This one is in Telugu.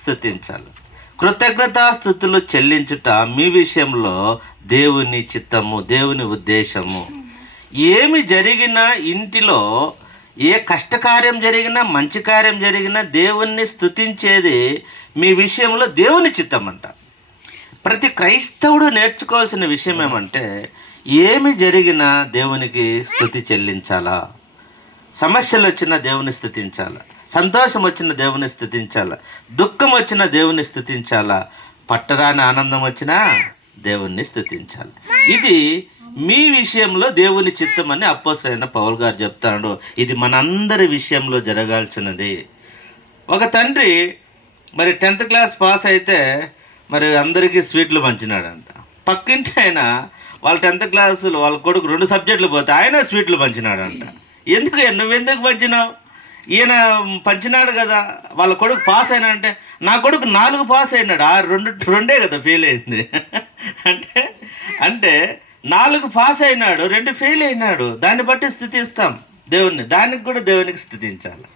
స్తుతించాలి. కృతజ్ఞతాస్తుతులు చెల్లించుట మీ విషయంలో దేవుని చిత్తము, దేవుని ఉద్దేశము. ఏమి జరిగినా ఇంటిలో, ఏ కష్టకార్యం జరిగినా, మంచి కార్యం జరిగినా దేవుణ్ణి స్తుతించేది మీ విషయంలో దేవుని చిత్తం అంట. ప్రతి క్రైస్తవుడు నేర్చుకోవాల్సిన విషయం ఏమంటే, ఏమి జరిగినా దేవునికి స్తుతి చెల్లించాలా. సమస్యలు వచ్చిన దేవుని స్తుతించాలా, సంతోషం వచ్చిన దేవుని స్తుతించాలా, దుఃఖం వచ్చిన దేవుని స్తుతించాలా, పట్టరాని ఆనందం వచ్చినా దేవుణ్ణి స్తుతించాలి. ఇది మీ విషయంలో దేవుని చిత్తం అని అపోస్తలుడైన పౌలు గారు చెప్తాడు. ఇది మనందరి విషయంలో జరగాల్సినది. ఒక తండ్రి మరి 10th క్లాస్ పాస్ అయితే మరి అందరికీ స్వీట్లు పంచినాడంట. పక్కింటి ఆయన వాళ్ళ 10th క్లాసులు వాళ్ళ కొడుకు 2 సబ్జెక్టులు పోతే ఆయన స్వీట్లు పంచినాడంట. నువ్వెందుకు పంచినావు? ఈయన పంచినాడు కదా, వాళ్ళ కొడుకు పాస్ అయినా అంటే, నా కొడుకు 4 పాస్ అయినాడు, ఆ రెండే కదా ఫెయిల్ అయింది. అంటే అంటే 4 పాస్ అయినాడు, 2 ఫెయిల్ అయినాడు. దాన్ని బట్టి స్థుతిస్తాం దేవుణ్ణి. దానికి కూడా దేవునికి స్థుతించాలి.